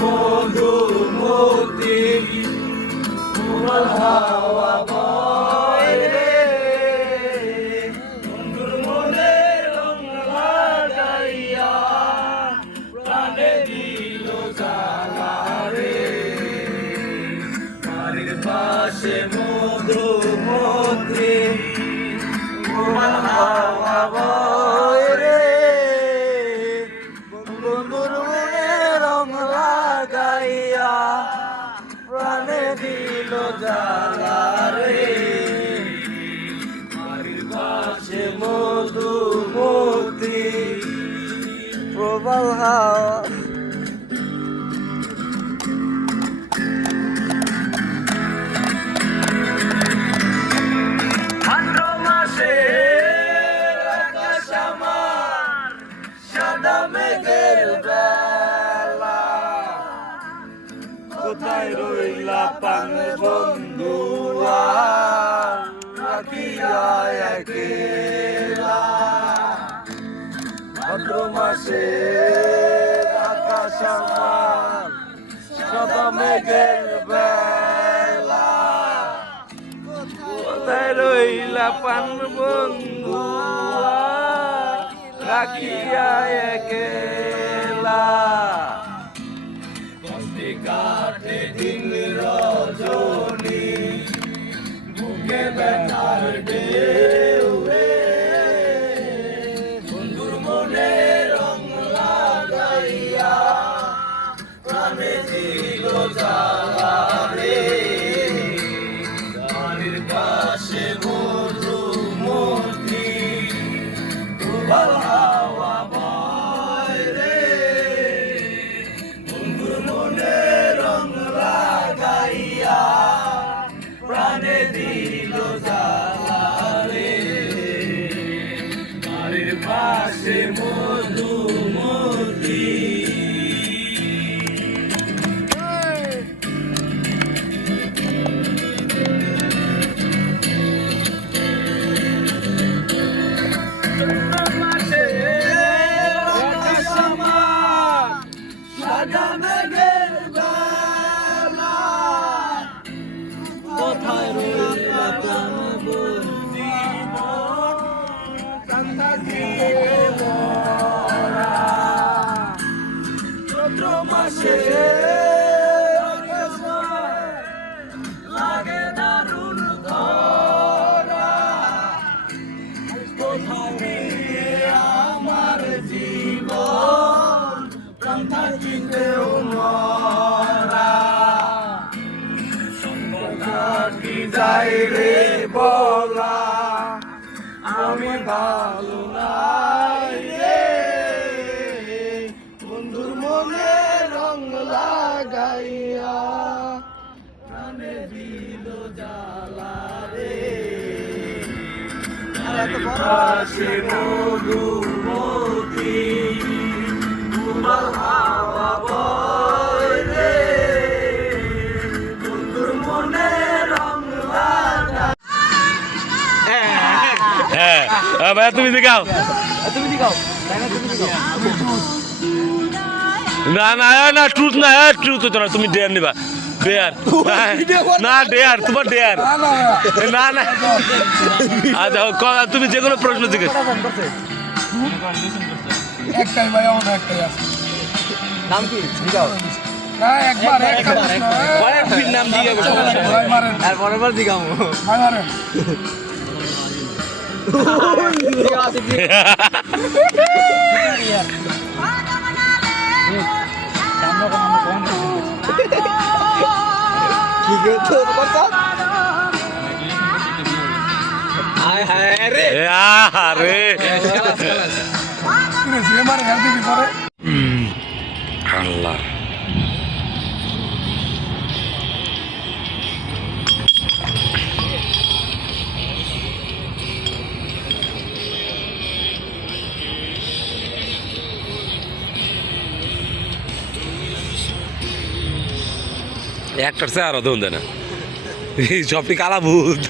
মধুমতি তোমার হাওয়া বয় রে বন্ধুর মনে রং লাগাইয়া প্রাণে দিল জ্বালা রে বাড়ির পাশে মধুমতি তোমার হাওয়া বয় রে বন্ধুর মনে রং লাগাইয়া প্রাণে দিল জ্বালা রে বাড়ির পাশে মধুমতি প্রবল হাওয়া ভাদ্র মাসে আকাশ আমার সাদা মেঘের বেলা কোথায় রইলা পান বন্ধু রাখিয়া একেলা ভাদ্র মাসে আকাশ আমার সাদা মেঘের বেলা কোথায় রইলা পান বন্ধু রাখিয়া একেলা কষ্টে কাটে দিন রজনী বুকে ব্যথার ঢেউ রে বন্ধুর মনে রং লাগাইয়া প্রাণে দিল জ্বালা রে বাড়ির পাশে মধুমতি তোমার হাওয়া বয় রে বন্ধুর মনে রং লাগাইয়া প্রাণে দিল জ্বালা রে বাড়ির পাশে মধুমতি সাদা মেঘের বেলা কোথায় রইলা প্রাণ বন্দি কান্না দিয়ে মরা চৈত্র মাসে লাগে দারুণ ধরা কোথায় আমার জীবন প্রাণ থাকিতেও মরা সম্পত্তি যাই রে বলা আমি ভালো নাই রে বন্ধুর মনে রং লাগাইয়া প্রাণে দিল জ্বালা রে পাশে মধুমতি তোমার হাওয়া বয় রে বন্ধুর মনে রং লাগা ভাইয়া তুমি দেখাও না না না ট্রুথ না ট্রুথ হতো না তুমি ডেয়ার নিবা ডেয়ার না ডেয়ার তোমার ডেয়ার না না আচ্ছা তুমি যে কোনো প্রশ্ন জিজ্ঞেস একটাই ভাই আমার একটাই আছে নাম কি জিগাও না একবার একটা অনেক ফির নাম দিয়ে ভাই মারেন আর পরেরবার জিগাও ভাই মারেন কি গে তোর কথা আয় হায় রে আরে সে মারে হেলথ দিবি পরে আল্লাহ একটার চেয়ে আরো দেন না সবটি কালা ভূত